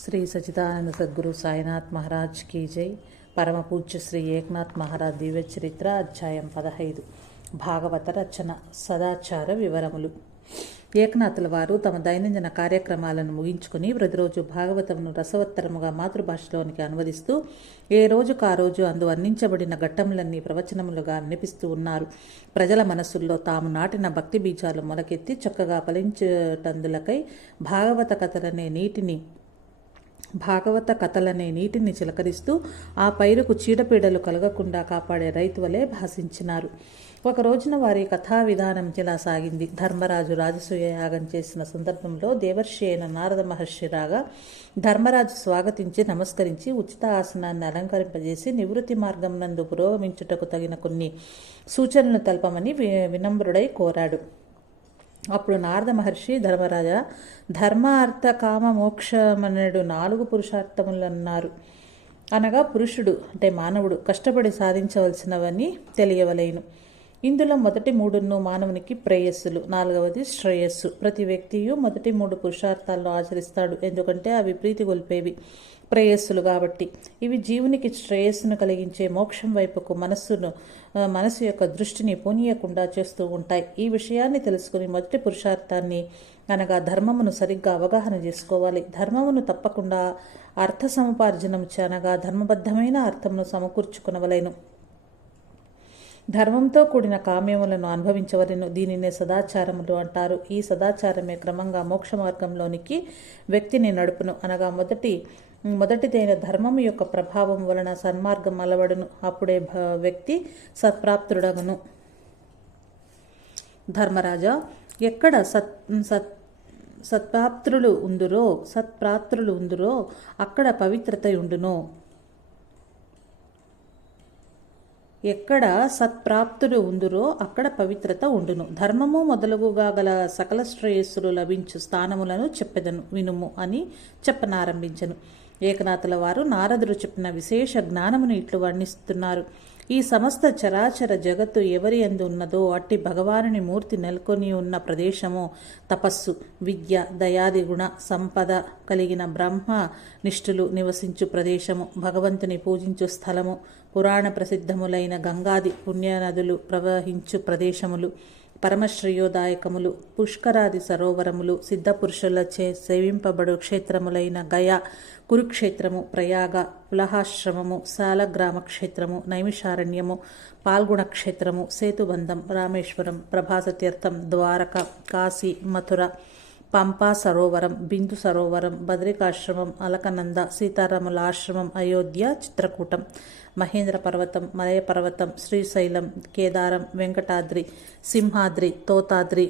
శ్రీ సచిదానంద సద్గురు సాయినాథ్ మహారాజ్ కీ జై. పరమ పూజ్య శ్రీ ఏక్నాథ్ మహారాజ్ దివ్య చరిత్ర అధ్యాయం పదహైదు. భాగవత రచన. సదాచార వివరములు. ఏకనాథుల వారు తమ దైనందిన కార్యక్రమాలను ముగించుకుని ప్రతిరోజు భాగవతమును రసవత్తరముగా మాతృభాషలోనికి అనువదిస్తూ ఏ రోజుకు ఆ రోజు అందు వర్ణించబడిన ఘట్టములన్నీ ప్రవచనములుగా వినిపిస్తూ ఉన్నారు. ప్రజల మనస్సుల్లో తాము నాటిన భక్తి బీజాలు మొలకెత్తి చక్కగా ఫలించటందులకై భాగవత కథలనే నీటిని భాగవత కథలనే నీటిని చిలకరిస్తూ ఆ పైరుకు చీడపీడలు కలగకుండా కాపాడే రైతు వలె భాషించినారు. ఒక రోజున వారి కథా విధానం ఇలా సాగింది. ధర్మరాజు రాజసూయ యాగం చేసిన సందర్భంలో దేవర్షి అయిన నారద మహర్షి రాగా ధర్మరాజు స్వాగతించి నమస్కరించి ఉచిత ఆసనాన్ని అలంకరింపజేసి నివృత్తి మార్గం నందు పురోగమించుటకు తగిన కొన్ని సూచనలు తెలపమని వి- వినమ్రుడై కోరాడు. అప్పుడు నారద మహర్షి ధర్మరాజా ధర్మ అర్థ కామ మోక్షమనడు నాలుగు పురుషార్థములు అన్నారు అనగా పురుషుడు అంటే మానవుడు కష్టపడి సాధించవలసినవన్నీ తెలియవలేను. ఇందులో మొదటి మూడును మానవునికి ప్రేయస్సులు నాలుగవది శ్రేయస్సు. ప్రతి వ్యక్తియు మొదటి మూడు పురుషార్థాలను ఆచరిస్తాడు. ఎందుకంటే అవి ప్రీతి గొల్పేవి ప్రేయస్సులు కాబట్టి. ఇవి జీవునికి శ్రేయస్సును కలిగించే మోక్షం వైపుకు మనస్సును మనసు యొక్క దృష్టిని పోనీయకుండా చేస్తూ ఉంటాయి. ఈ విషయాన్ని తెలుసుకుని మొదటి పురుషార్థాన్ని అనగా ధర్మమును సరిగ్గా అవగాహన చేసుకోవాలి. ధర్మమును తప్పకుండా అర్థ సముపార్జనం అనగా ధర్మబద్ధమైన అర్థమును సమకూర్చుకునవలేను. ధర్మంతో కూడిన కామ్యములను అనుభవించవలను. దీనినే సదాచారములు అంటారు. ఈ సదాచారమే క్రమంగా మోక్ష మార్గంలోనికి వ్యక్తిని నడుపును. అనగా మొదటి మొదటిదైన ధర్మము యొక్క ప్రభావం వలన సన్మార్గం అలవడును. అప్పుడే భ- వ్యక్తి సత్ప్రాప్తుడగను. ధర్మరాజా ఎక్కడ సత్ సత్ సత్ప్రాప్తులు ఉందురో సత్ప్రాప్తులు ఉందురో అక్కడ పవిత్రత ఉండును. ఎక్కడ సత్ప్రాప్తులు ఉందురో అక్కడ పవిత్రత ఉండును. ధర్మము మొదలుగుగా గల సకల శ్రేయస్సులు లభించు స్థానములను చెప్పెదను వినుము అని చెప్పనారంభించను. ఏకనాథుల వారు నారదుడు చెప్పిన విశేష జ్ఞానమును ఇట్లు వర్ణిస్తున్నారు. ఈ సమస్త చరాచర జగత్తు ఎవరి ఎందు ఉన్నదో అట్టి భగవానుని మూర్తి నెలకొని ఉన్న ప్రదేశము తపస్సు విద్య దయాది గుణ సంపద కలిగిన బ్రహ్మ నిష్ఠులు నివసించు ప్రదేశము భగవంతుని పూజించు స్థలము పురాణ ప్రసిద్ధములైన గంగాది పుణ్యనదులు ప్రవహించు ప్రదేశములు. పరమశ్రేయోదాయకములు పుష్కరాది సరోవరములు సిద్ధపురుషులచే సేవింపబడు క్షేత్రములైన గయ కురుక్షేత్రము ప్రయాగ పులహాశ్రమము సాలగ్రామ క్షేత్రము నైమిషారణ్యము పాల్గుణ క్షేత్రము సేతుబంధం రామేశ్వరం ప్రభాసతీర్థం ద్వారక కాశీ మథుర పంపా సరోవరం బిందు సరోవరం బద్రికాశ్రమం అలకనంద సీతారాముల ఆశ్రమం అయోధ్య చిత్రకూటం మహేంద్ర పర్వతం మలయ పర్వతం శ్రీశైలం కేదారం వెంకటాద్రి సింహాద్రి తోతాద్రి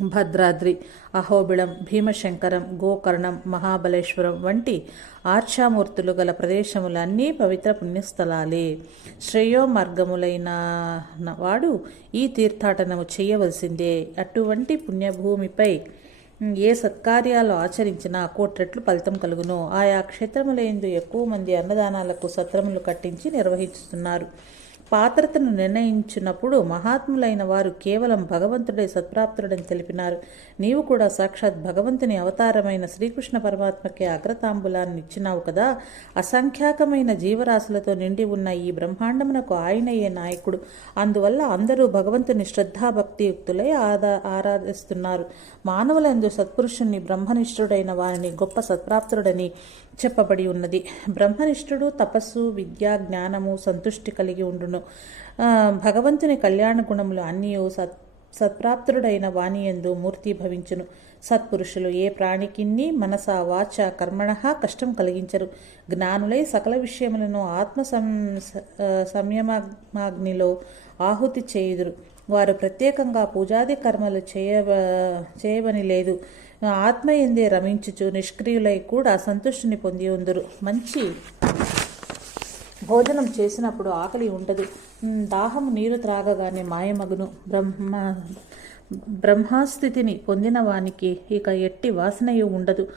భద్రాద్రి అహోబిళం భీమశంకరం గోకర్ణం మహాబలేశ్వరం వంటి ఆర్చామూర్తులు గల ప్రదేశములన్నీ పవిత్ర పుణ్యస్థలాలే. శ్రేయో మార్గములైన వాడు ఈ తీర్థాటనము చేయవలసిందే. అటువంటి పుణ్యభూమిపై ఏ సత్కార్యాలు ఆచరించినా కోట్రెట్లు ఫలితం కలుగును. ఆయా క్షేత్రములందు ఎక్కువ మంది అన్నదానాలకు సత్రములు కట్టించి నిర్వహిస్తున్నారు. పాత్రతను నిర్ణయించినప్పుడు మహాత్ములైన వారు కేవలం భగవంతుడే సత్ప్రాప్తుడని తెలిపినారు. నీవు కూడా సాక్షాత్ భగవంతుని అవతారమైన శ్రీకృష్ణ పరమాత్మకే అగ్రతాంబులాన్ని ఇచ్చినావు కదా. అసంఖ్యాకమైన జీవరాశులతో నిండి ఉన్న ఈ బ్రహ్మాండమునకు ఆయనయ్యే నాయకుడు. అందువల్ల అందరూ భగవంతుని శ్రద్ధాభక్తియుక్తులై ఆదా ఆరాధిస్తున్నారు. మానవులందు సత్పురుషుణ్ణి బ్రహ్మనిష్ఠుడైన వారిని గొప్ప సత్ప్రాప్తుడని చెప్పబడి ఉన్నది. బ్రహ్మనిష్ఠుడు తపస్సు విద్య జ్ఞానము సంతుష్టి కలిగి ఉండును. భగవంతుని కళ్యాణ గుణములు అన్నీ సత్ సత్ప్రాప్తుడైన వాణి ఎందు మూర్తి భవించును. సత్పురుషులు ఏ ప్రాణికిన్ని మనస వాచ కర్మణ కష్టం కలిగించరు. జ్ఞానులై సకల విషయములను ఆత్మ సం సంయమాగ్నిలో ఆహుతి చేయుదురు. వారు ప్రత్యేకంగా పూజాది కర్మలు చేయవ చేయవని లేదు. ఆత్మ ఎందే రమించుచు నిష్క్రియులై కూడా సంతుష్టిని పొంది ఉందరు. మంచి భోజనం చేసినప్పుడు ఆకలి ఉండదు దాహము దాహం నీరు త్రాగగానే మాయమగును. బ్రహ్మ బ్రహ్మాస్థితిని పొందిన వానికి ఇక ఎట్టి వాసనయు ఉండదు.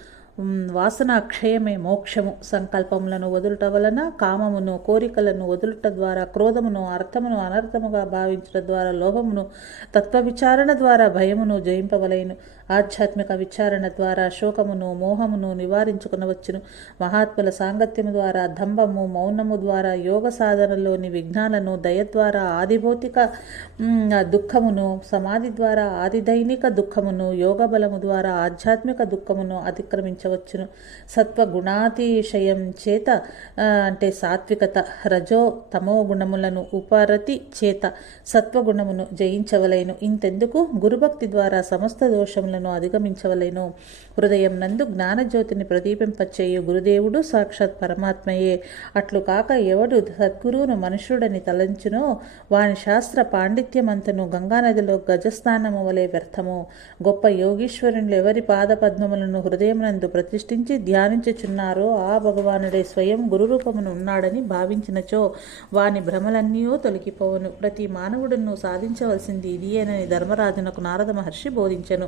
వాసన అక్షయమే మోక్షము. సంకల్పములను వదులుట వలన కామమును కోరికలను వదులుట ద్వారా క్రోధమును అర్థమును అనర్థముగా భావించడం ద్వారా లోభమును తత్వ విచారణ ద్వారా భయమును జయింపవలైను. ఆధ్యాత్మిక విచారణ ద్వారా శోకమును మోహమును నివారించుకునవచ్చును. మహాత్ముల సాంగత్యము ద్వారా దంభము మౌనము ద్వారా యోగ సాధనలోని విఘ్నాలను దయ ద్వారా ఆదిభౌతిక దుఃఖమును సమాధి ద్వారా ఆదిదైనిక దుఃఖమును యోగ బలము ద్వారా ఆధ్యాత్మిక దుఃఖమును అతిక్రమించ సత్వ గుణాతిశయం చేత అంటే సాత్వికత రజో తమో గుణములను ఉపరతి చేత సత్వగుణమును జయించవలెను. ఇంతెందుకు? గురుభక్తి ద్వారా సమస్త దోషములను అధిగమించవలెను. హృదయం నందు జ్ఞానజ్యోతిని ప్రదీపింపచేయు గురుదేవుడు సాక్షాత్ పరమాత్మయే. అట్లు కాక ఎవడు సద్గురువును మనుష్యుడని తలంచునో వాని శాస్త్ర పాండిత్యమంతను గంగానదిలో గజస్థానము వలె వ్యర్థము. గొప్ప యోగీశ్వరులు ఎవరి పాదపద్మములను హృదయమునందు ప్రతిష్ఠించి ధ్యానించుచున్నారో ఆ భగవానుడే స్వయం గురురూపమును ఉన్నాడని భావించినచో వాని భ్రమలన్నీ తొలగిపోవును. ప్రతి మానవుడును సాధించవలసింది ఇదియేనని ధర్మరాజునకు నారద మహర్షి బోధించెను.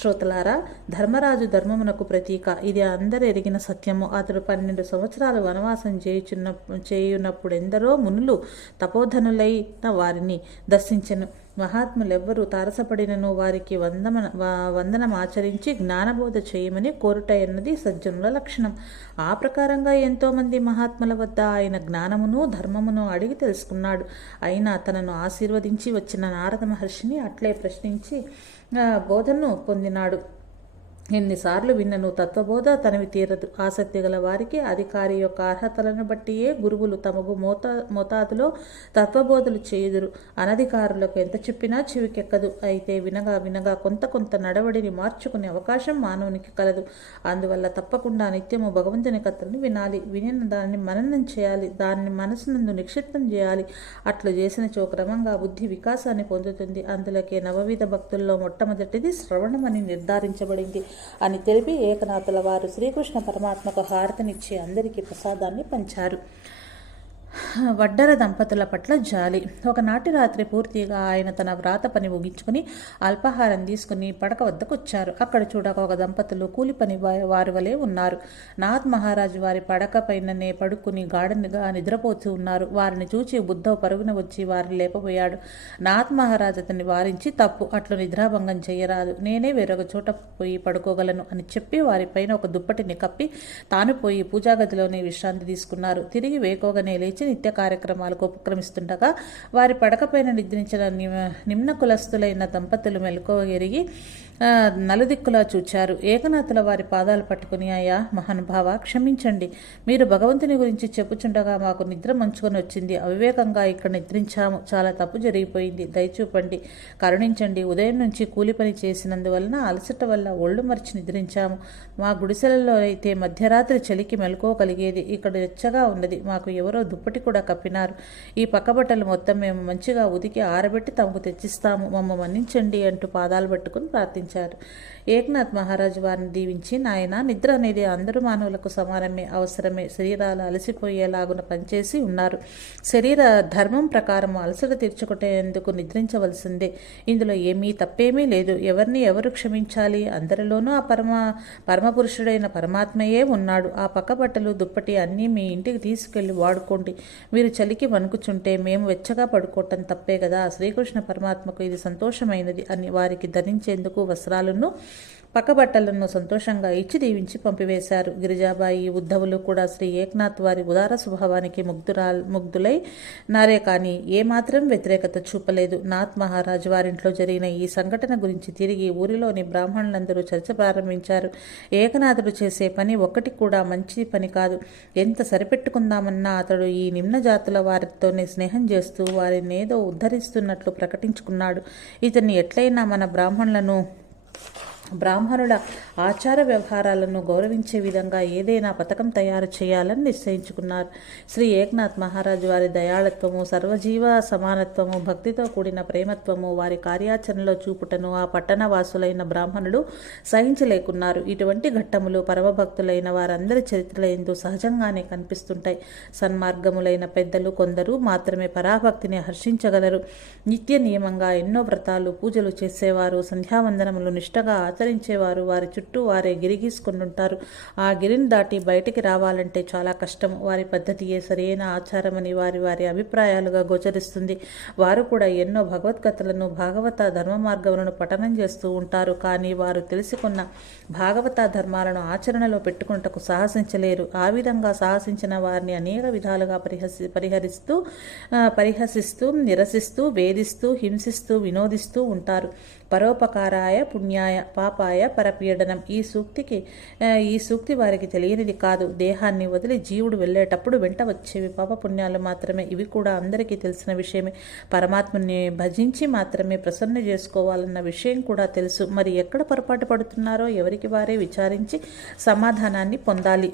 శ్రోతలారా ధర్మరాజు ధర్మమునకు ప్రతీక. ఇది అందరు ఎరిగిన సత్యము. అతడు పన్నెండు సంవత్సరాలు వనవాసం చేయుచున్న చేయునప్పుడు ఎందరో మునులు తపోధనులైన వారిని దర్శించెను. మహాత్ములెవ్వరూ తారసపడినను వారికి వందమన వా- వందనం ఆచరించి జ్ఞానబోధ చేయమని కోరుటయన్నది సజ్జనుల లక్షణం. ఆ ప్రకారంగా ఎంతోమంది మహాత్ముల వద్ద ఆయన జ్ఞానమును ధర్మమును అడిగి తెలుసుకున్నాడు. అయినా తనను ఆశీర్వదించి వచ్చిన నారద మహర్షిని అట్లే ప్రశ్నించి బోధను పొందినాడు. ఎన్నిసార్లు విన్నను తత్వబోధ తనవి తీరదు. ఆసక్తి గల వారికి అధికారి యొక్క అర్హతలను బట్టియే గురువులు తమకు మోతా మోతాదులో తత్వబోధలు చేయుదురు. అనధికారులకు ఎంత చెప్పినా చెవికెక్కదు. అయితే వినగా వినగా కొంత కొంత నడవడిని మార్చుకునే అవకాశం మానవునికి కలదు. అందువల్ల తప్పకుండా నిత్యము భగవంతుని కథలను వినాలి. వినిన దానిని మననం చేయాలి. దానిని మనసునందు నిక్షిప్తం చేయాలి. అట్లు చేసినచో క్రమంగా బుద్ధి వికాసాన్ని పొందుతుంది. అందులోకే నవవిధ భక్తుల్లో మొట్టమొదటిది శ్రవణమని నిర్ధారించబడింది. అని తెలిపి ఏకనాథుల వారు శ్రీకృష్ణ పరమాత్మకు హారతినిచ్చి అందరికీ ప్రసాదాన్ని పంచారు. వడ్డర దంపతుల పట్ల జాలి. ఒకనాటి రాత్రి పూర్తిగా ఆయన తన వ్రాత పని ముగించుకుని అల్పాహారం తీసుకుని పడక వద్దకు వచ్చారు అక్కడ చూడక ఒక దంపతులు కూలి పని వారి వలె ఉన్నారు. నాథ్ మహారాజు వారి పడక పైననే పడుకుని గాఢనిగా నిద్రపోతూ ఉన్నారు. వారిని చూచి బుద్ధ పరుగున వచ్చి వారిని లేపబోయాడు. నాథ్ మహారాజు అతన్ని వారించి తప్పు అట్లు నిద్రాభంగం చేయరాదు నేనే వేరొక చోట పోయి పడుకోగలను అని చెప్పి వారిపైన ఒక దుప్పటిని కప్పి తాను పోయి పూజాగదిలోనే విశ్రాంతి తీసుకున్నారు. తిరిగి వేకోగానే లేచి నిత్య కార్యక్రమాలకు ఉపక్రమిస్తుండగా వారి పడకపైన నిద్రించిన నిమ్న కులస్తులైన దంపతులు మెలకువ ఎరిగి నలుదిక్కులా చూచారు. ఏకనాథుల వారి పాదాలు పట్టుకుని అయ్యా మహానుభావ క్షమించండి. మీరు భగవంతుని గురించి చెప్పుచుండగా మాకు నిద్ర మంచుకొని వచ్చింది. అవివేకంగా ఇక్కడ నిద్రించాము. చాలా తప్పు జరిగిపోయింది. దయచూపండి. కరుణించండి. ఉదయం నుంచి కూలి పని చేసినందువలన అలసట వల్ల ఒళ్ళు మరిచి నిద్రించాము. మా గుడిసెలలో అయితే మధ్యరాత్రి చలికి మెలకువగలిగేది ఇక్కడ వెచ్చగా ఉన్నది. మాకు ఎవరో దుప్పటి కూడా కప్పినారు. ఈ పక్కబట్టలు మొత్తం మేము మంచిగా ఉతికి ఆరబెట్టి తమకు తెచ్చిస్తాము. మమ్మ మన్నించండి అంటూ పాదాలు పట్టుకుని ప్రార్థించారు. ఉంచారు ఏకనాథ్ మహారాజు వారిని దీవించి నాయన నిద్ర అనేది అందరూ మానవులకు సమానమే అవసరమే. శరీరాలు అలసిపోయేలాగున పనిచేసి ఉన్నారు. శరీర ధర్మం ప్రకారం అలసట తీర్చుకునేందుకు నిద్రించవలసిందే. ఇందులో ఏమీ తప్పేమీ లేదు. ఎవరిని ఎవరు క్షమించాలి? అందరిలోనూ ఆ పరమ పరమపురుషుడైన పరమాత్మయే ఉన్నాడు. ఆ పక్క బట్టలు దుప్పటి అన్నీ మీ ఇంటికి తీసుకెళ్ళి వాడుకోండి. మీరు చలికి వణుకుచుంటే మేము వెచ్చగా పడుకోవటం తప్పే కదా. శ్రీకృష్ణ పరమాత్మకు ఇది సంతోషమైనది అని వారికి ధరించేందుకు వస్త్రాలను పక్కబట్టలను సంతోషంగా ఇచ్చి దీవించి పంపివేశారు. గిరిజాబాయి ఉద్ధవులు కూడా శ్రీ ఏక్నాథ్ వారి ఉదార స్వభావానికి ముగ్ధురా ముగ్ధులై నారే కానీ ఏమాత్రం వ్యతిరేకత చూపలేదు. నాథ్ మహారాజు వారింట్లో జరిగిన ఈ సంఘటన గురించి తిరిగి ఊరిలోని బ్రాహ్మణులందరూ చర్చ ప్రారంభించారు. ఏకనాథుడు చేసే పని ఒక్కటి కూడా మంచి పని కాదు. ఎంత సరిపెట్టుకుందామన్నా అతడు ఈ నిమ్న జాతుల వారితోనే స్నేహం చేస్తూ వారిని ఏదో ఉద్ధరిస్తున్నట్లు ప్రకటించుకున్నాడు. ఇతన్ని ఎట్లయినా మన బ్రాహ్మణులను బ్రాహ్మణుల ఆచార వ్యవహారాలను గౌరవించే విధంగా ఏదైనా పథకం తయారు చేయాలని నిశ్చయించుకున్నారు. శ్రీ ఏక్నాథ్ మహారాజు వారి దయాళత్వము సర్వజీవ సమానత్వము భక్తితో కూడిన ప్రేమత్వము వారి కార్యాచరణలో చూపుటను ఆ పట్టణ వాసులైన బ్రాహ్మణులు సహించలేకున్నారు. ఇటువంటి ఘట్టములు పరమభక్తులైన వారందరి చరిత్రలందు సహజంగానే కనిపిస్తుంటాయి. సన్మార్గములైన పెద్దలు కొందరు మాత్రమే పరాభక్తిని హర్షించగలరు. నిత్య నియమంగా ఎన్నో వ్రతాలు పూజలు చేసేవారు. సంధ్యావందనములు నిష్టగా కత్తిరించేవారు. వారి చుట్టూ వారే గిరిగీసుకుంటుంటారు ఆ గిరిని దాటి బయటికి రావాలంటే చాలా కష్టం. వారి పద్ధతియే సరైన ఆచారమని వారి వారి అభిప్రాయాలుగా గోచరిస్తుంది. వారు కూడా ఎన్నో భగవద్గతలను భాగవత ధర్మ మార్గములను పఠనం చేస్తూ ఉంటారు. కానీ వారు తెలుసుకున్న భాగవత ధర్మాలను ఆచరణలో పెట్టుకుంటకు సాహసించలేరు. ఆ విధంగా సాహసించిన వారిని అనేక విధాలుగా పరిహసి పరిహరిస్తూ పరిహసిస్తూ నిరసిస్తూ వేధిస్తూ హింసిస్తూ వినోదిస్తూ ఉంటారు. పరోపకారాయ పుణ్యాయ పాపాయ పరపీడనం. ఈ సూక్తికి ఈ సూక్తి వారికి తెలియనిది కాదు. దేహాన్ని వదిలి జీవుడు వెళ్ళేటప్పుడు వెంట వచ్చేవి పాప పుణ్యాలు మాత్రమే. ఇవి కూడా అందరికీ తెలిసిన విషయమే. పరమాత్మని భజించి మాత్రమే ప్రసన్న చేసుకోవాలన్న విషయం కూడా తెలుసు. మరి ఎక్కడ పొరపాటు పడుతున్నారో ఎవరికి వారే విచారించి సమాధానాన్ని పొందాలి.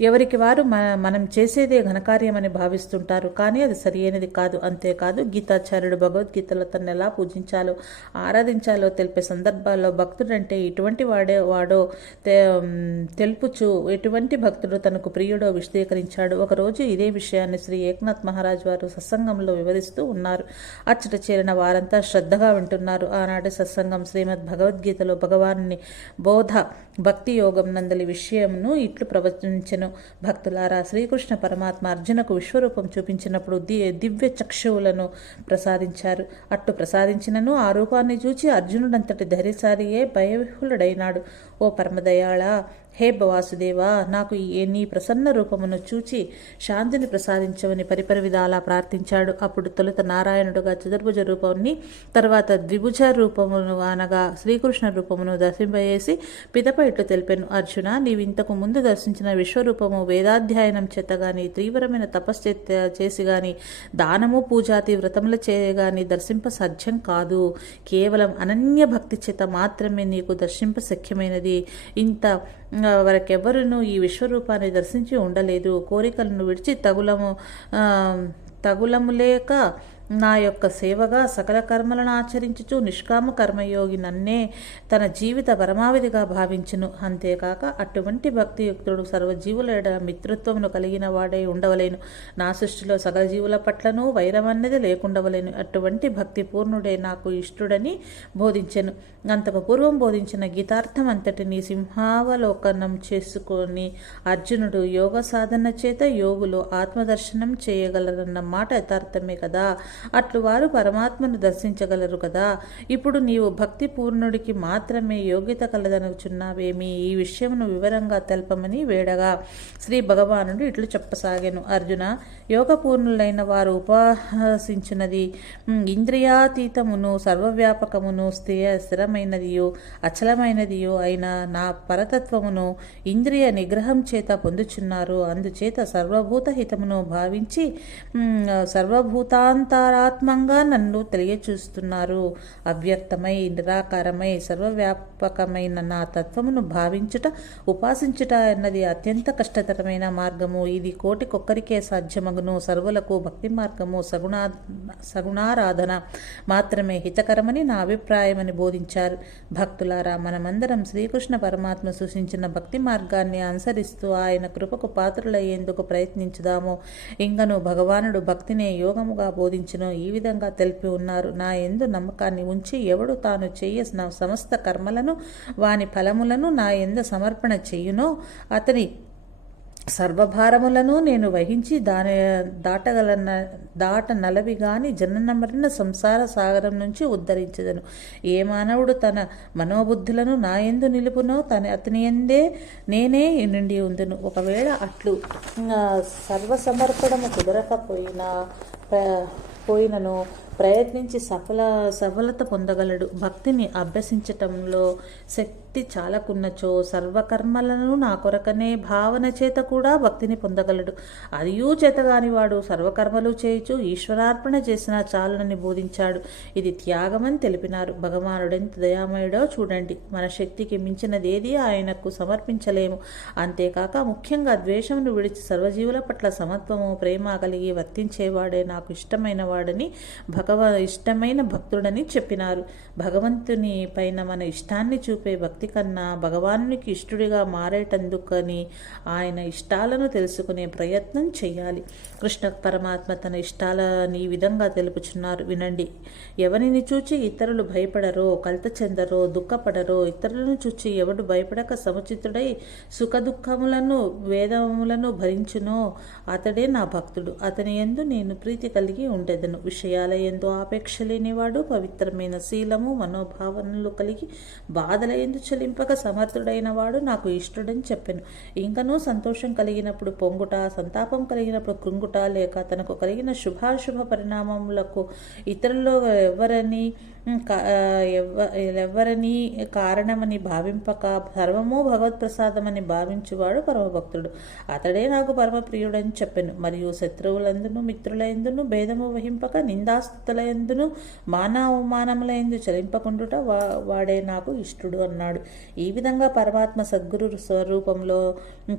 ఎవరికి వారు మన మనం చేసేదే ఘనకార్యమని భావిస్తుంటారు. కానీ అది సరియైనది కాదు. అంతేకాదు గీతాచార్యుడు భగవద్గీతలో తను ఎలా పూజించాలో ఆరాధించాలో తెలిపే సందర్భాల్లో భక్తుడంటే ఇటువంటి వాడే వాడో తె- తెలుపుచు ఎటువంటి భక్తుడు తనకు ప్రియుడో విశదీకరించాడు. ఒకరోజు ఇదే విషయాన్ని శ్రీ ఏకనాథ్ మహారాజ్ వారు సత్సంగంలో వివరిస్తూ ఉన్నారు. అచ్చట చేరిన వారంతా శ్రద్ధగా వింటున్నారు. ఆనాటి సత్సంగం శ్రీమద్ భగవద్గీతలో భగవాన్ని బోధ భక్తి యోగం నందలి విషయంను ఇట్లు ప్రవచించిన. భక్తులారా శ్రీకృష్ణ పరమాత్మ అర్జునకు విశ్వరూపం చూపించినప్పుడు ది దివ్య చక్షువులను ప్రసాదించారు. అట్టు ప్రసాదించినను ఆ రూపాన్ని చూచి అర్జునుడంతటి ధరిసారియే భయవిహులుడైనాడు ఓ పరమదయాళ హే వాసుదేవా నాకు నీ ప్రసన్న రూపమును చూచి శాంతిని ప్రసాదించవని పరిపరి విధాలా ప్రార్థించాడు. అప్పుడు తొలుత నారాయణుడుగా చతుర్భుజ రూపాన్ని తర్వాత ద్విభుజ రూపమును అనగా శ్రీకృష్ణ రూపమును దర్శింపజేసి పిదప ఇట్లు తెలిపాను. అర్జున నీవు ఇంతకు ముందు దర్శించిన విశ్వరూపము వేదాధ్యయనం చేత గాని తీవ్రమైన తపస్సు చేసి గాని దానము పూజాతి వ్రతముల చేయగాని దర్శింప సాధ్యం కాదు. కేవలం అనన్య భక్తి చేత మాత్రమే నీకు దర్శింప శక్యమైనది. ఇంత ఆ, ఈ విశ్వరూపాన్ని దర్శించి ఉండలేదు. కోరికలను విడిచి తగులము తగులము లేక నా యొక్క సేవగా సకల కర్మలను ఆచరించుచు నిష్కామ కర్మయోగి నన్నే తన జీవిత పరమావధిగా భావించును. అంతేకాక అటువంటి భక్తియుక్తుడు సర్వజీవుల మిత్రత్వమును కలిగిన వాడే ఉండవలేను. నా సృష్టిలో సకల జీవుల పట్లను వైరమన్నది లేకుండవలేను. అటువంటి భక్తి పూర్ణుడే నాకు ఇష్టుడని బోధించెను. అంతకు పూర్వం బోధించిన గీతార్థం అంతటిని సింహావలోకనం చేసుకొని అర్జునుడు యోగ సాధన చేత యోగులు ఆత్మదర్శనం చేయగలరన్న మాట యథార్థమే కదా? అట్లు వారు పరమాత్మను దర్శించగలరు కదా. ఇప్పుడు నీవు భక్తి పూర్ణుడికి మాత్రమే యోగ్యత కలదనుచున్నావేమి? ఈ విషయమును వివరంగా తెలపమని వేడగా శ్రీ భగవానుడు ఇట్లు చెప్పసాగాను. అర్జున యోగపూర్ణులైన వారు ఉపాసించినది ఇంద్రియాతీతమును సర్వవ్యాపకమును స్థిర స్థిరమైనదియో అచలమైనదియో అయిన నా పరతత్వమును ఇంద్రియ నిగ్రహం చేత పొందుచున్నారు. అందుచేత సర్వభూత హితమును భావించి సర్వభూతాంత సాకారాత్మంగా నన్ను తెలియచూస్తున్నారు. అవ్యక్తమై నిరాకారమై సర్వవ్యాపకమైన నా తత్వమును భావించుట ఉపాసించుట అన్నది అత్యంత కష్టతరమైన మార్గము. ఇది కోటికొక్కరికే సాధ్యమగును. సర్వులకు భక్తి మార్గము సగుణా సగుణారాధన మాత్రమే హితకరమని నా అభిప్రాయమని బోధించారు. భక్తులారా మనమందరం శ్రీకృష్ణ పరమాత్మ సూచించిన భక్తి మార్గాన్ని అనుసరిస్తూ ఆయన కృపకు పాత్రులయ్యేందుకు ప్రయత్నించుదాము. ఇంకను భగవానుడు భక్తినే యోగముగా బోధించును ఈ విధంగా తెలిపి ఉన్నారు. నా ఎందు నమ్మకాన్ని ఉంచి ఎవడు తాను చేయ సమస్త కర్మలను వాని ఫలములను నా ఎందు సమర్పణ చేయునో అతని సర్వభారములను నేను వహించి దాని దాటగల దాట నలవి గాని జననమరణ సంసార సాగరం నుంచి ఉద్ధరించదను. ఏ మానవుడు తన మనోబుద్ధులను నా ఎందు నిలుపునో తన అతని ఎందే నేనే నిండి ఉందును. ఒకవేళ అట్లు సర్వసమర్పణము కుదరకపోయినా పోయినను ప్రయత్నించి సఫల సఫలత పొందగలడు. భక్తిని అభ్యసించటంలో శక్తి చాలకున్నచో సర్వకర్మలను నా కొరకనే భావన చేత కూడా భక్తిని పొందగలడు. అదియూ చేతగాని వాడు సర్వకర్మలు చేయుచు ఈశ్వరార్పణ చేసిన చాలునని బోధించాడు. ఇది త్యాగమని తెలిపినారు. భగవానుడెంత దయామయుడో చూడండి. మన శక్తికి మించినదేది ఆయనకు సమర్పించలేము. అంతేకాక ముఖ్యంగా ద్వేషమును విడిచి సర్వజీవుల పట్ల సమత్వము ప్రేమ కలిగి వర్తించేవాడే నాకు ఇష్టమైన వాడని భగవ ఇష్టమైన భక్తుడని చెప్పినారు. భగవంతుని పైన మన ఇష్టాన్ని చూపే భక్తి కన్నా భగవానునికి ఇష్టడిగా మారేటందుకని ఆయన ఇష్టాలను తెలుసుకునే ప్రయత్నం చేయాలి. కృష్ణ పరమాత్మ తన ఇష్టాలని ఈ విధంగా తెలుపుచున్నారు. వినండి. ఎవరిని చూచి ఇతరులు భయపడరో కలత చెందరో దుఃఖపడరో ఇతరులను చూచి ఎవడు భయపడక సముచితుడై సుఖ దుఃఖములను వేదములను భరించునో అతడే నా భక్తుడు. అతని ఎందు నేను ప్రీతి కలిగి ఉండేదను. విషయాల ఎందు ఆపేక్ష లేనివాడు పవిత్రమైన శీలము మనోభావనలు కలిగి బాధల ఎందు చలింపక సమర్థుడైన వాడు నాకు ఇష్టడని చెప్పాను. ఇంకనూ సంతోషం కలిగినప్పుడు పొంగుట సంతాపం కలిగినప్పుడు కృంగుట లేక తనకు కలిగిన శుభాశుభ పరిణామములకు ఇతరుల్లో ఎవరని ఎవ- ఎవరని కారణమని భావింపక సర్వము భగవత్ప్రసాదమని భావించువాడు పరమభక్తుడు. అతడే నాకు పరమప్రియుడని చెప్పాను. మరియు శత్రువులందును మిత్రులందును భేదము వహింపక నిందాస్తుల ఎందును మాన ఎందు చలింపకుండుట వా వాడే నాకు ఇష్టుడు అన్నాడు. ఈ విధంగా పరమాత్మ సద్గురు స్వరూపంలో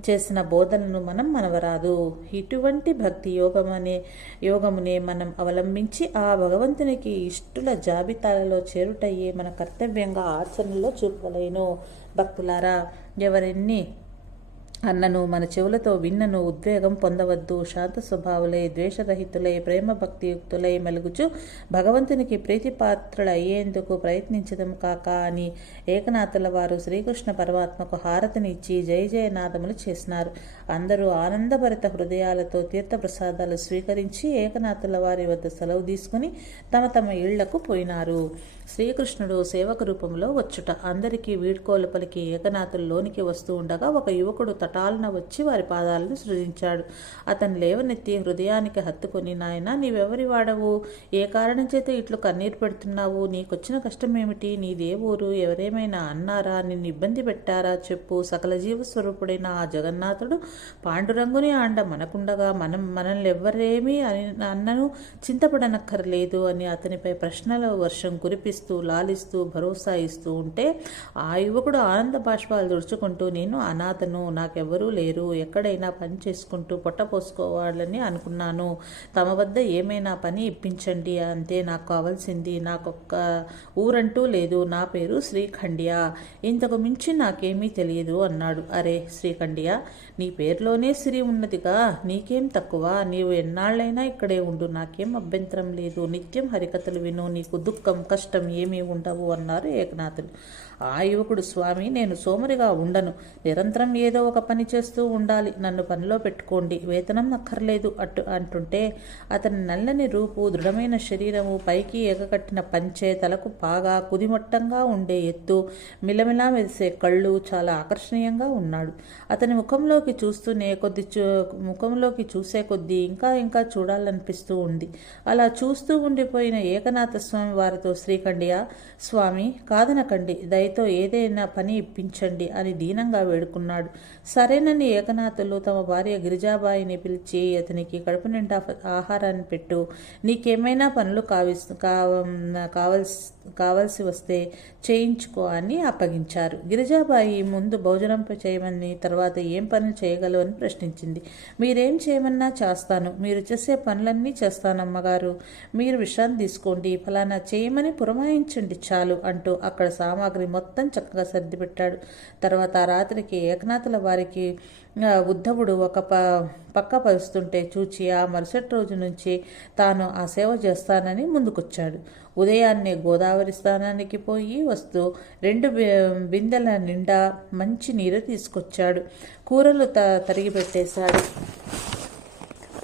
చేసిన బోధనను మనం మనవరాదు. ఇటువంటి భక్తి యోగమనే యోగమునే మనం అవలంబించి ఆ భగవంతునికి ఇష్టుల జాబితా జాబితాలలో చేరుటయ్యే మన కర్తవ్యంగా ఆచరణలో చూపలేను భక్తులారా ఎవరెన్ని అన్నను మన చెవులతో విన్నను ఉద్వేగం పొందవద్దు. శాంత స్వభావులై ద్వేషరహితులై ప్రేమ భక్తియుక్తులై మెలుగుచు భగవంతునికి ప్రీతిపాత్రులు అయ్యేందుకు ప్రయత్నించడం కాక అని ఏకనాథుల వారు శ్రీకృష్ణ పరమాత్మకు హారతినిచ్చి జయ జయనాథములు చేసినారు. అందరూ ఆనందభరిత హృదయాలతో తీర్థప్రసాదాలు స్వీకరించి ఏకనాథుల వారి వద్ద సెలవు తీసుకుని తమ తమ ఇళ్ళకు పోయినారు. శ్రీకృష్ణుడు సేవక రూపంలో వచ్చుట. అందరికీ వీడ్కోలు పలికి ఏకనాథులు లోనికి వస్తూ ఉండగా ఒక యువకుడు తటాలన వచ్చి వారి పాదాలను సృజించాడు. అతను లేవనెత్తి హృదయానికి హత్తుకొని నాయన నీవెవరి వాడవు? ఏ కారణం చేత ఇట్లు కన్నీరు పెడుతున్నావు? నీకొచ్చిన కష్టం ఏమిటి నీదే ఊరు ఎవరేమైనా అన్నారా? నిన్ను ఇబ్బంది పెట్టారా? చెప్పు. సకల జీవ స్వరూపుడైన ఆ జగన్నాథుడు పాండురంగుని ఆండ మనకుండగా మనం మనల్ని ఎవ్వరేమీ అని అన్నను చింతపడనక్కర్లేదు అని అతనిపై ప్రశ్నల వర్షం కురిపిస్తూ లాలిస్తూ భరోసా ఇస్తూ ఉంటే ఆ యువకుడు ఆనంద బాష్పాలు దుడుచుకుంటూ నేను అనాథను. ఎవరూ లేరు. ఎక్కడైనా పని చేసుకుంటూ పొట్ట పోసుకోవాలని అనుకున్నాను. తమ వద్ద ఏమైనా పని ఇప్పించండి అంతే నాకు కావాల్సింది నాకొక్క ఊరంటూ లేదు. నా పేరు శ్రీఖండియ. ఇంతకు మించి నాకేమీ తెలియదు అన్నాడు. అరే శ్రీఖండియ నీ పేరులోనే సిరి ఉన్నదిగా. నీకేం తక్కువ? నీవు ఎన్నాళ్ళైనా ఇక్కడే ఉండు. నాకేం అభ్యంతరం లేదు. నిత్యం హరికథలు విను. నీకు దుఃఖం కష్టం ఏమీ ఉండవు అన్నారు ఏకనాథులు. ఆ యువకుడు స్వామి నేను సోమరిగా ఉండను. నిరంతరం ఏదో ఒక పని చేస్తూ ఉండాలి. నన్ను పనిలో పెట్టుకోండి. వేతనం అక్కర్లేదు అట్టు అంటుంటే అతని నల్లని రూపు దృఢమైన శరీరము పైకి ఎగకట్టిన పంచె తలకు బాగా కుదిమట్టంగా ఉండే ఎత్తు మిలమిలా మెరిసే కళ్ళు చాలా ఆకర్షణీయంగా ఉన్నాడు. అతని ముఖంలోకి చూస్తూనే కొద్ది చూ ముఖంలోకి చూసే కొద్దీ ఇంకా ఇంకా చూడాలనిపిస్తూ ఉంది. అలా చూస్తూ ఉండిపోయిన ఏకనాథ స్వామి వారితో శ్రీకండియ స్వామి కాదనకండి. దయతో ఏదైనా పని ఇప్పించండి అని దీనంగా వేడుకున్నాడు. సరేనని ఏకనాథులు తమ భార్య గిరిజాబాయిని పిలిచి అతనికి కడుపు నిండా ఆహారాన్ని పెట్టు. నీకేమైనా పనులు కావిస్ కావలసి కావలసి వస్తే చేయించుకో అని అప్పగించారు. గిరిజాబాయి ముందు భోజనం చేయమని తర్వాత ఏం పనులు చేయగలవు అని ప్రశ్నించింది. మీరేం చేయమన్నా చేస్తాను. మీరు చేసే పనులన్నీ చేస్తాను అమ్మగారు మీరు విశ్రాంతి తీసుకోండి. ఫలానా చేయమని పురమాయించండి చాలు అంటూ అక్కడ సామాగ్రి మొత్తం చక్కగా సర్దిపెట్టాడు తర్వాత రాత్రికి ఏకనాథుల వారికి ఉద్ధవుడు ఒక ప పక్క పరుస్తుంటే చూచి ఆ మరుసటి రోజు నుంచి తాను ఆ సేవ చేస్తానని ముందుకొచ్చాడు. ఉదయాన్నే గోదావరి స్థానానికి పోయి వస్తూ రెండు బిందెల నిండా మంచి నీరు తీసుకొచ్చాడు. కూరలు త తరిగి పెట్టేశాడు.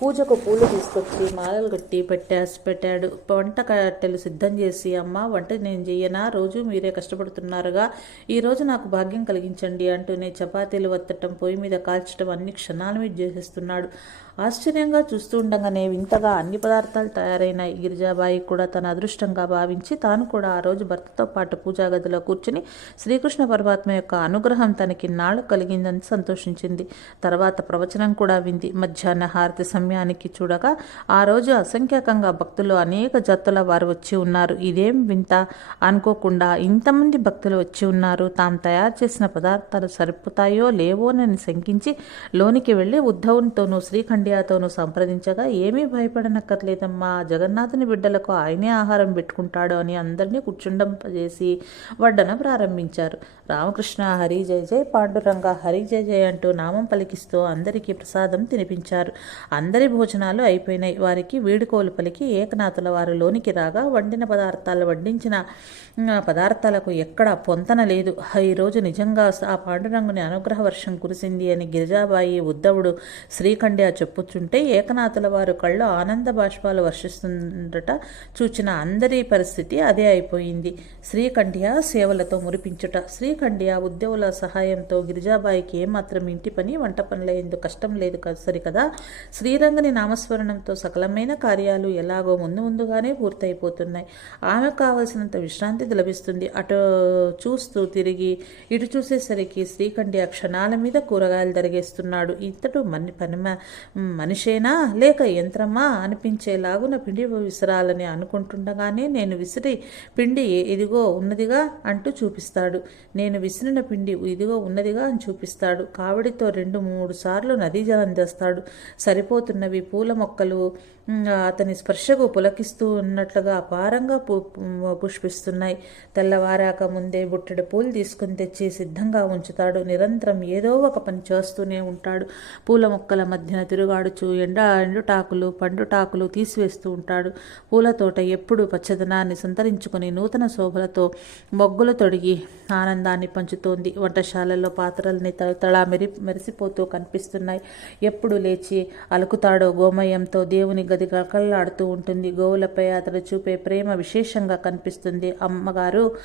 పూజకు పూలు తీసుకొచ్చి మాలలు కట్టి పెట్టేసి పెట్టాడు. వంట కట్టెలు సిద్ధం చేసి అమ్మ వంట నేను చెయ్యనా? రోజు మీరే కష్టపడుతున్నారుగా. ఈరోజు నాకు భాగ్యం కలిగించండి అంటూనే చపాతీలు వత్తటం పొయ్యి మీద కాల్చడం అన్ని క్షణాల మీద చేసేస్తున్నాడు. ఆశ్చర్యంగా చూస్తూ ఉండగానే వింతగా అన్ని పదార్థాలు తయారైన గిరిజాబాయి కూడా తన అదృష్టంగా భావించి తాను కూడా ఆ రోజు భర్తతో పాటు పూజా గదిలో కూర్చుని శ్రీకృష్ణ పరమాత్మ యొక్క అనుగ్రహం తనకి నాళ్ళు కలిగిందని సంతోషించింది. తర్వాత ప్రవచనం కూడా వింది. మధ్యాహ్న హారతి సమయానికి చూడగా ఆ రోజు అసంఖ్యాకంగా భక్తులు అనేక జత్తుల వారు వచ్చి ఉన్నారు. ఇదేం వింత అనుకోకుండా ఇంతమంది భక్తులు వచ్చి ఉన్నారు. తాము తయారు చేసిన పదార్థాలు సరిపోతాయో లేవోనని శంకించి లోనికి వెళ్ళి ఉద్ధవునితోనూ శ్రీఖండియాతోనూ సంప్రదించగా ఏమీ భయపడనక్కర్లేదమ్మా జగన్నాథుని బిడ్డలకు ఆయనే ఆహారం పెట్టుకుంటాడు అని అందరినీ కూర్చుండంపజేసి వడ్డన ప్రారంభించారు. రామకృష్ణ హరి జయ జయ పాండురంగ హరి జయ జయ అంటూ నామం పలికిస్తూ అందరికీ ప్రసాదం తినిపించారు. అందరి భోజనాలు అయిపోయినాయి. వారికి వీడుకోలు పలికి ఏకనాథుల వారు లోనికి రాగా వండిన పదార్థాలు వండించిన పదార్థాలకు ఎక్కడ పొంతన లేదు. ఈరోజు నిజంగా ఆ పాండురంగుని అనుగ్రహ వర్షం కురిసింది అని గిరిజాబాయి ఉద్ధవుడు శ్రీఖండ్య చెప్పుచుంటే ఏకనాథుల వారు కళ్ళు ఆనంద బాష్పాలు వర్షిస్తుండట చూచిన అందరి పరిస్థితి అదే అయిపోయింది. శ్రీకంఠ్య సేవలతో మురిపించుట. శ్రీ శ్రీకంఠ్య ఉద్యోగుల సహాయంతో గిరిజాబాయికి ఏమాత్రం ఇంటి పని వంట పనుల ఎందుకు కష్టం లేదు సరికదా? శ్రీరంగని నామస్మరణంతో సకలమైన కార్యాలు ఎలాగో ముందు ముందుగానే పూర్తయిపోతున్నాయి. ఆమెకు కావలసినంత విశ్రాంతి లభిస్తుంది. అటు చూస్తూ తిరిగి ఇటు చూసేసరికి శ్రీకంఠ్య క్షణాల మీద కూరగాయలు తరిగేస్తున్నాడు. ఇంతటూ మని పని మనిషేనా? లేక యంత్రమా? అనిపించేలాగున పిండి విసరాలని అనుకుంటుండగానే నేను విసిరి పిండి ఇదిగో ఉన్నదిగా అంటూ చూపిస్తాడు. నేను విసిరిన పిండి ఇదిగో ఉన్నదిగా అని చూపిస్తాడు. కావడితో రెండు మూడు సార్లు నదీ జలం తెస్తాడు. సరిపోతున్నవి పూల మొక్కలు అతని స్పర్శకు పులకిస్తూ ఉన్నట్లుగా అపారంగా పు పుష్పిస్తున్నాయి. తెల్లవారాక ముందే బుట్టెడు పూలు తీసుకుని తెచ్చి సిద్ధంగా ఉంచుతాడు. నిరంతరం ఏదో ఒక పని చేస్తూనే ఉంటాడు. పూల మొక్కల మధ్యన తిరుగాడుచు ఎండ ఎండుటాకులు పండుటాకులు తీసివేస్తూ ఉంటాడు. పూల తోట ఎప్పుడు పచ్చదనాన్ని సంతరించుకుని నూతన శోభలతో మొగ్గులు తొడిగి ఆనందాన్ని పంచుతోంది. వంటశాలలో పాత్రల్ని తళతళా మెరి మెరిసిపోతూ కనిపిస్తున్నాయి. ఎప్పుడు లేచి అలుకుతాడో గోమయంతో దేవుని గది కళ్ళాడుతూ ఉంటుంది. గోవులపై అతడు చూపే ప్రేమ విశేషంగా కనిపిస్తుంది. అమ్మగారు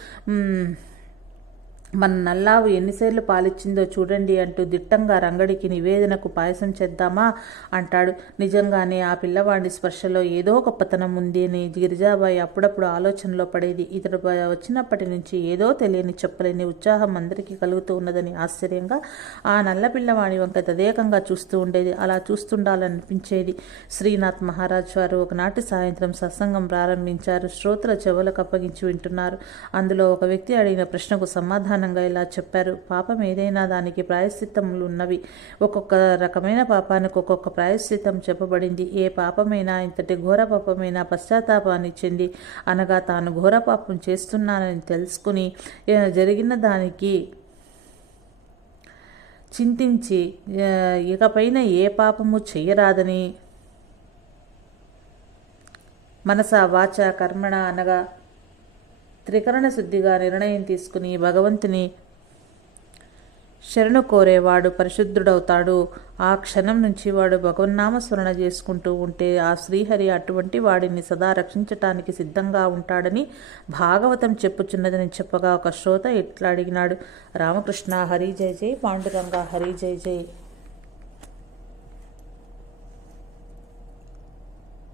మన నల్లావు ఎన్నిసార్లు పాలిచ్చిందో చూడండి అంటూ దిట్టంగా రంగడికి నివేదనకు పాయసం చేద్దామా అంటాడు. నిజంగానే ఆ పిల్లవాడి స్పర్శలో ఏదో గొప్పతనం ఉంది అని గిరిజాబాయి అప్పుడప్పుడు ఆలోచనలో పడేది. ఇతడు వచ్చినప్పటి నుంచి ఏదో తెలియని చెప్పలేని ఉత్సాహం అందరికీ కలుగుతూ ఉన్నదని ఆశ్చర్యంగా ఆ నల్ల పిల్లవాడి వంక తదేకంగా చూస్తూ ఉండేది. అలా చూస్తుండాలనిపించేది. శ్రీనాథ్ మహారాజ్ వారు ఒకనాటి సాయంత్రం సత్సంగం ప్రారంభించారు. శ్రోతల చెవులకు అప్పగించి వింటున్నారు. అందులో ఒక వ్యక్తి అడిగిన ప్రశ్నకు సమాధానం సమాధానంగా ఇలా చెప్పారు. పాపం ఏదైనా దానికి ప్రాయశ్చిత్తములు ఉన్నవి. ఒక్కొక్క రకమైన పాపానికి ఒక్కొక్క ప్రాయశ్చిత్తం చెప్పబడింది. ఏ పాపమైనా ఇంతటి ఘోర పాపమైనా పశ్చాత్తాపాన్ని చెంది అనగా తాను ఘోర పాపం చేస్తున్నానని తెలుసుకుని జరిగిన దానికి చింతించి ఇకపైన ఏ పాపము చేయరాదని మనస వాచ కర్మణ అనగా త్రికరణ శుద్ధిగా నిర్ణయం తీసుకుని భగవంతుని శరణు కోరేవాడు పరిశుద్ధుడవుతాడు. ఆ క్షణం నుంచి వాడు భగవన్నామస్మరణ చేసుకుంటూ ఉంటే ఆ శ్రీహరి అటువంటి వాడిని సదా రక్షించటానికి సిద్ధంగా ఉంటాడని భాగవతం చెప్పుచున్నదని చెప్పగా ఒక శ్రోత ఇట్లా అడిగినాడు రామకృష్ణ హరి జయ జై పాండురంగ హరి జయ జై.